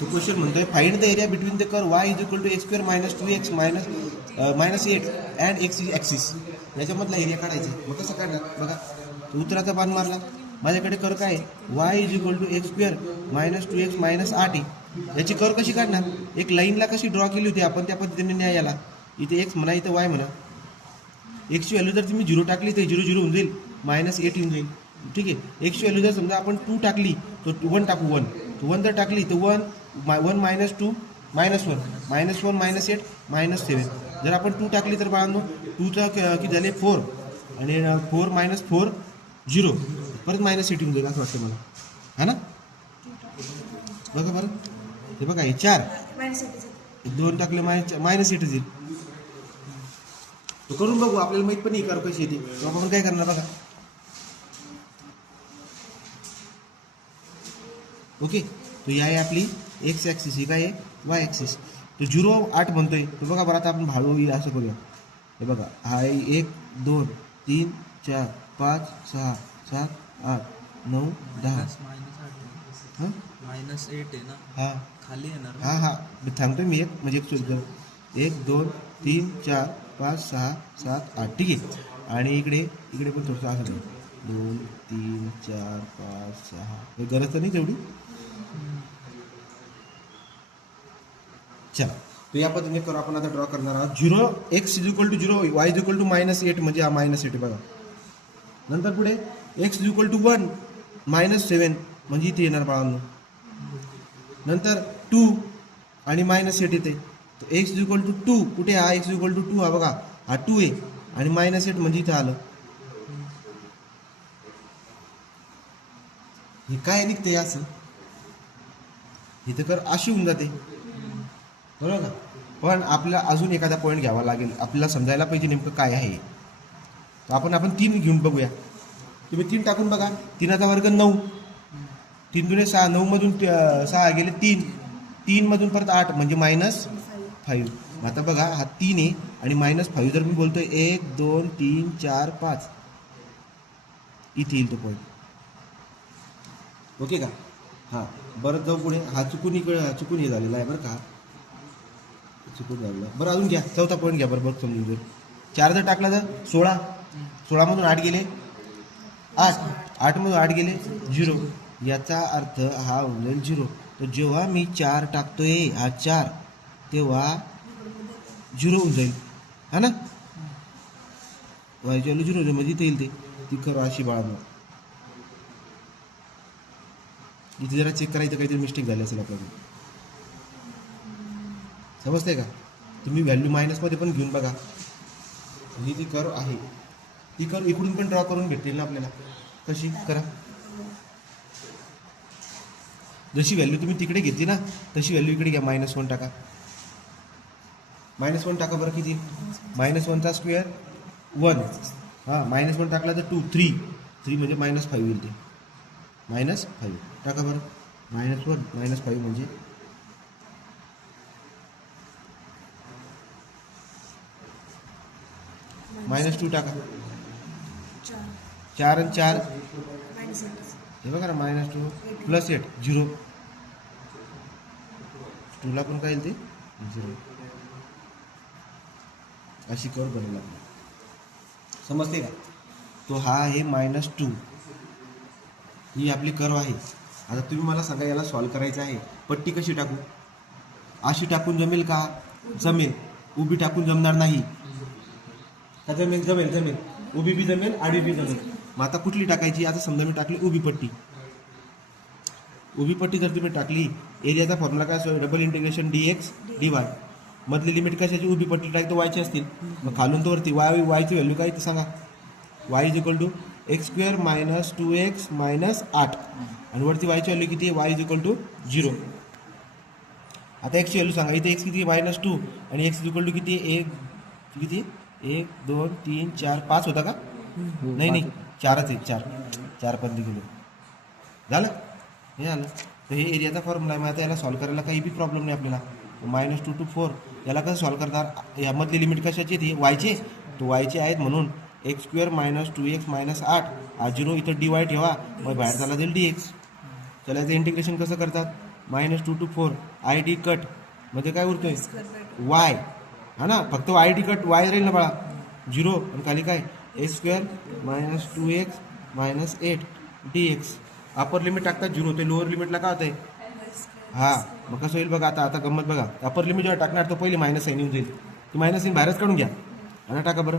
तो क्वेश्चन म्हणतोय find the area between the curve y is equal to x square minus 2x minus 8 and X axis. याच्यामधला area काढायचा. मग कसं काढणार बघा, तो उत्तराचा बाण मारला. माझ्याकडे कर्व काय आहे, y is equal to x square minus 2x minus 8 आहे. याची कर्व कशी काढणार, एक लाईनला कशी ड्रॉ केली होती आपण त्या पद्धतीने न्याय याला. इथे एक्स म्हणा, इथं y म्हणा. एक्सची व्हॅल्यू जर तुम्ही 0 टाकली तर 0 0 होऊन जाईल, मायनस 8 येऊन जाईल. ठीक आहे. एक्सची व्हॅल्यू जर समजा आपण 2 टाकली तर 1 टाकू 1. 1 जर टाकली तर 1 minus 2 minus 1 minus 1 minus 8 minus 7. जर आपण 2 टाकली तर बाळांनो 2चा किती झाले 4 आणि 4 मायनस 4 0 परत मायनस 8 येऊन जाईल असं वाटतं मला, हा ना. बघा बरं, हे बघा हे 4 2 टाकले मायनस 8 येईल. तो करून बघू, आपल्याला माहित पण नाही कर कशी येते. तर आपण काय करणार बघा. ओके, तो ही आहे आपली एक्स ॲक्सिस, ही काय आहे वाय ॲक्सिस. तो 0 8 म्हणतोय. तर बघा बरं, आता आपण हळू येईल असं करूया. हे बघा, हा 1 2 3 4 5 6 7 8 9 10 हां मायनस 8 आहे ना, हां खाली येणार. हां हां मी थांबतो. मी म्हणजे एक सुद्धा 1 2 3 4 5 6 7 8 ठीक आहे. आणि इकडे पण थोडंसं असं 2 3 4 5 6 हे गरज तर नाही तेवढी. चला, तो या पद्धतीने करू. आपण आता ड्रॉ करणार आहोत 0 x is equal to 0 y is equal to minus 8 म्हणजे हा मायनस 8 बघा. नंतर पुढे x is equal to 1 minus 7 म्हणजे इथे येणार बाळांनो. नंतर 2 आणि मायनस 8 येते. तर एक्स इज इक्वल टू 2 कुठे, हा एक्स इज इक्वल टू 2 हा बघा, हा 2 आहे आणि मायनस 8 म्हणजे इथे आलं. हे काय निघते असं, इथं कर अशी होऊन जाते बरोबर का. पण आपल्याला अजून एखादा पॉईंट घ्यावा लागेल, आपल्याला समजायला पाहिजे नेमकं काय आहे. तर आपण 3 घेऊन बघूया. तुम्ही 3 टाकून बघा. 3चा वर्ग 9, 3 दुने 6, 9 मधून 6 गेले 3, 3 मधून परत 8 म्हणजे मायनस 5. आता बघा हा 3 आहे आणि मायनस 5 जर मी बोलतोय 1 2 3 4 5 इथे येईल तो पॉईंट. ओके का. हां बरं, जाऊ पुढे. हा चुकून हे झालेला आहे बरं का, चुकून झालेला. बरं अजून घ्या, चौथा पॉईंट घ्या बरं. बघ समजून जर 4 जर टाकला तर 16, 16 मधून 8 गेले 8, 8 मधून 8 गेले 0. याचा अर्थ हा होऊन जाईल 0. तर जेव्हा मी 4 टाकतोय हा 4 तेव्हा 0 होऊन जाईल, हा ना. व्हायच्या 0 होईल म्हणजे इथे येईल ते. ती करू अशी बाळा. इथे जरा चेक करायचं, काहीतरी मिस्टेक झाली असेल आपल्याकडे. समजते का. तुम्ही व्हॅल्यू मायनसमध्ये पण घेऊन बघा. ही ती कर्व आहे, ती कर्व इकडून पण ड्रॉ करून भेटेल ना आपल्याला. कशी करा, जशी व्हॅल्यू तुम्ही तिकडे घेतली ना तशी व्हॅल्यू इकडे घ्या. -1 टाका, -1 टाका बरं. किती, -1चा स्क्वेअर 1, हां -1 टाकला तर 2 3 3 म्हणजे -5 येईल. ते -5 टाका बरं. -1 -5 म्हणजे -2 टाका. 4 आणि 4 हे बघा ना, -2 + 8 0. 2ला पण काय येईल ते 0. अशी कर्व बनवला. समजते का. तो हा आहे -2, ही आपली कर्व आहे. आता तुम्ही मला सांगा, याला सॉल्व करायचं आहे. पट्टी कशी टाकू, अशी टाकून जमेल का, जमेल. उभी टाकून जमणार नाही का, जमेल जमेल जमेल. उभी बी जमेल, आडवी बी जमेल. मग आता कुठली टाकायची. आता समजा मी टाकली उभी पट्टी. उभी पट्टी जर तुम्ही टाकली, एरियाचा फॉर्म्युला काय असतो, डबल इंटिग्रेशन dx dy. मधली लिमिट कशाची, उभी पट्टी टाकली तर वायची असतील. मग खालून तर वरती वायची व्हॅल्यू काय ते सांगा. y is equal to x square minus 2x minus 8 आणि वरती वायची व्हॅल्यू किती आहे, y इज इक्वल टू 0. आता एक्सची व्हॅल्यू सांगा. इथे एक्स किती आहे, -2 आणि एक्स इज इक्वल टू किती आहे, 1 किती 1 2 3 4 5 होता का, नाही 4च आहे. 4 पण गेलो झालं. हे झालं. तर हे एरियाचा फॉर्म्युला आहे. मग आता याला सॉल्व करायला काही बी प्रॉब्लेम नाही आपल्याला. -2 to 4 याला कसं सॉल्व करणार. यामधली लिमिट कशाची आहे, वायचे. तो वायचे आहेत म्हणून x square minus 2x minus 8 हा 0 इथं dy ठेवा, मग बाहेर चालला जाईल dx. त्याला याचं इंटिग्रेशन कसं करतात, -2 to 4 आय डी कट म्हणजे काय उरतोय वाय हा ना फक्त आय डी कट वाय राहील ना बाळा 0 आणि खाली काय x² - 2x - 8 dx upper limit टाकतात 0 ते लोअर लिमिटला काय होतंय हा मग कसं होईल बघा आता गंमत बघा अपर लिमिट जेव्हा टाकणार तर पहिली मायनस साईन येऊन जाईल ती मायनस साईन बाहेरच काढून घ्या आणि टाका बरं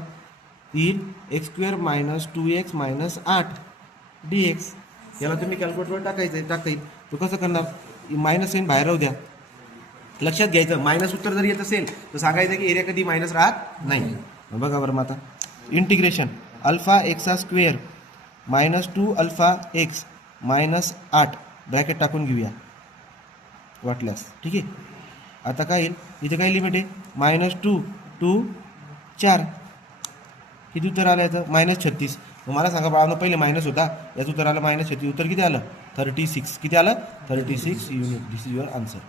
3 x² - 2x - 8 dx याला तुम्ही कॅल्क्युलेटरवर टाकता येईल तो कसं करणार मायनस साईन बाहेर राहू द्या लक्षात घ्यायचं मायनस उत्तर जर येत असेल तर सांगायचं की एरिया कधी मायनस राहत नाही बघा बरं मग आता इंटिग्रेशन अल्फा एक्सा स्क्वेअर -2 अल्फा एक्स -8 ब्रॅकेट टाकून घेऊया वाटल्यास ठीक आहे आता काय येईल इथे काय लिमिट आहे -2 to 4 किती उत्तर आलं याचं -36 मग मला सांगा बाळांनो पहिले मायनस होता याचं उत्तर आलं -36 उत्तर किती आलं 36 किती आलं 36 unit this is your answer